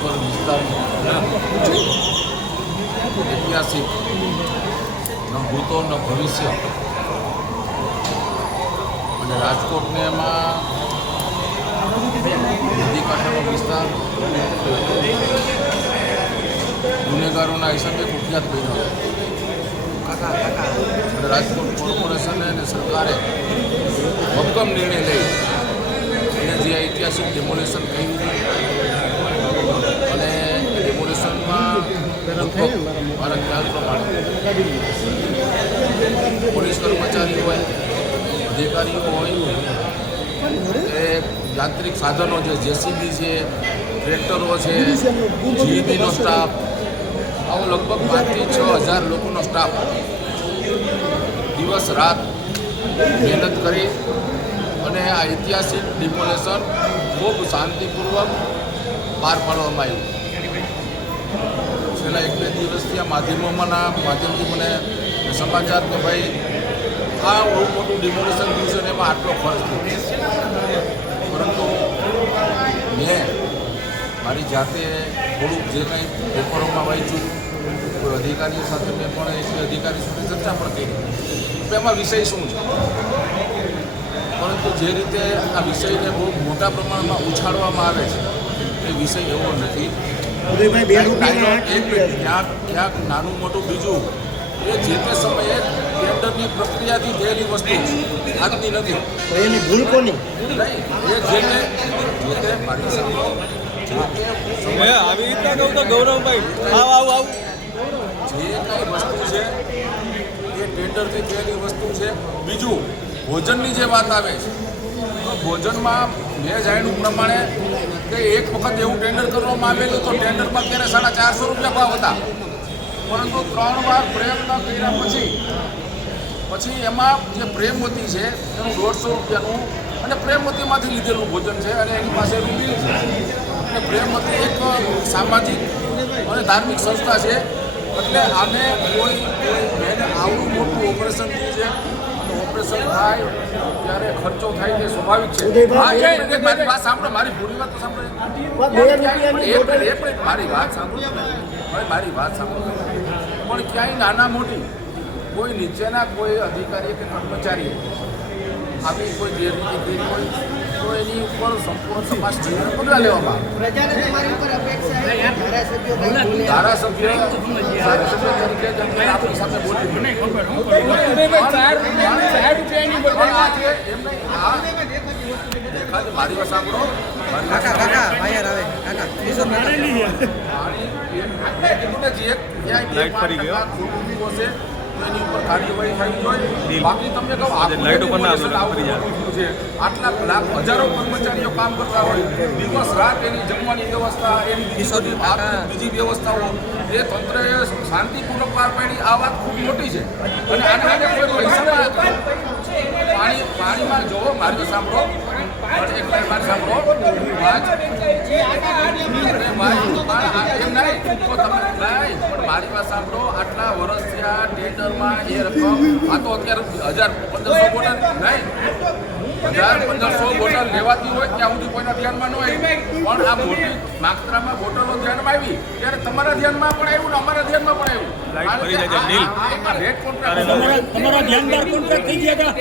અંકલેશ્વર વિસ્તારનું ઐતિહાસિક ન ભૂતો ન ભવિષ્ય અને રાજકોટને એમાં નદી કાંઠાનો વિસ્તાર ગુનેગારોના હિસાબે કુખ્યાત બન્યો અને રાજકોટ કોર્પોરેશને અને સરકારે ભક્કમ નિર્ણય લઈ અને જે ઐતિહાસિક ડેમોલેશન કર્યું અને ડેમોલેશનમાં મારા ખ્યાલ પ્રમાણે પોલીસ કર્મચારીઓ હોય અધિકારીઓ હોય એ યાંત્રિક સાધનો છે જેસીબી છે ટ્રેક્ટરો છે જીઈબીનો સ્ટાફ આવો લગભગ 5,000 થી 6,000 લોકોનો સ્ટાફ દિવસ રાત મહેનત કરી અને આ ઐતિહાસિક ડિમોલેશન ખૂબ શાંતિપૂર્વક પાર પાડવામાં આવ્યું. છેલ્લા 1-2 દિવસથી આ માધ્યમથી મને સમાચાર કે ભાઈ આ બહુ મોટું ડિમોલેશન થયું છે અને એમાં આટલો ખર્ચ થયો, પરંતુ મેં મારી જાતે થોડુંક જે કંઈ પેપરોમાં વાંચ્યું, કોઈ અધિકારીઓ સાથે મેં પણ એક અધિકારી સાથે ચર્ચા પણ કરી કે એમાં વિષય શું છે, પરંતુ જે રીતે આ વિષયને બહુ મોટા પ્રમાણમાં ઉછાળવામાં આવે છે એ વિષય એવો નથી. ક્યાંક નાનું મોટું બીજું એ જે તે સમયે ટેન્ડરની પ્રક્રિયાથી થયેલી વસ્તુ આજની નથી. એની ભૂલ કોની નહીં, એ જે તે મારી સામે આવી રીતના કહું તો ગૌરવભાઈ આવ જે કાંઈ વસ્તુ છે એ ટેન્ડરથી થયેલી વસ્તુ છે. બીજું ભોજનની જે વાત આવે છે તો ભોજનમાં મેં જાણ્યું પ્રમાણે કે એક વખત એવું ટેન્ડર કરવામાં આવેલું તો ટેન્ડરમાં ત્યારે 450 રૂપિયા ભાવ હતા, પરંતુ 3 વાર પ્રયત્ન કર્યા પછી એમાં જે પ્રેમવતી છે એનું 150 રૂપિયાનું અને પ્રેમવતીમાંથી લીધેલું ભોજન છે અને એની પાસે એનું બિલ છે. અને પ્રેમવતી એક સામાજિક અને ધાર્મિક સંસ્થા છે, એટલે આને કોઈ એને આવડું મોટું ઓપરેશન થયું છે. ઓપરેશન થાય ત્યારે ખર્ચો થાય તે સ્વાભાવિક છે. મારી વાત સાંભળો, મારી પૂરી વાત તો સાંભળો, મારી વાત સાંભળો, પણ ક્યાંય નાના મોટી કોઈ નીચેના કોઈ અધિકારી કે કર્મચારી આવી કોઈ ગેરરીતિ હોય તો એની ઉપર સંપૂર્ણ તપાસ કરીને પગલાં લેવામાં આવે. ધારાસભ્ય તરીકે જેમને આપણી સાથે બોલી મારી વાત સાંભળો, એની ઉપર કાર્યવાહી થવી જોઈએ. બાકી તમને કહું આટલા લાખ હજારો કર્મચારીઓ કામ કરતા હોય, દિવસ રાત એની જમવાની વ્યવસ્થા, એની બીજી વ્યવસ્થાઓ એ તંત્રએ શાંતિપૂર્વક પાર પાડી. આ વાત ખૂબ મોટી છે અને આને કોઈ પૈસા પાણીમાં જોવો, મારી સાંભળો, મારી વાત સાંભળો, આટલા વર્ષથી આ ટેન્ડરમાં એ રકમ આ તો અત્યારે 1,000-1,500 બોટલ નહીં, 1,000-1,500 બોટલ લેવાતી હોય ત્યાં સુધી કોઈના ધ્યાનમાં ન આવી, પણ આ મોટી માત્રામાં બોટલો ધ્યાનમાં આવી ત્યારે તમારા ધ્યાનમાં પણ આવ્યું ને અમારા ધ્યાનમાં પણ આવ્યું. રેટ કોન્ટ્રાક્ટ તમારા ધ્યાનદાર કોન્ટ્રાક્ટ થઈ ગયા હતા.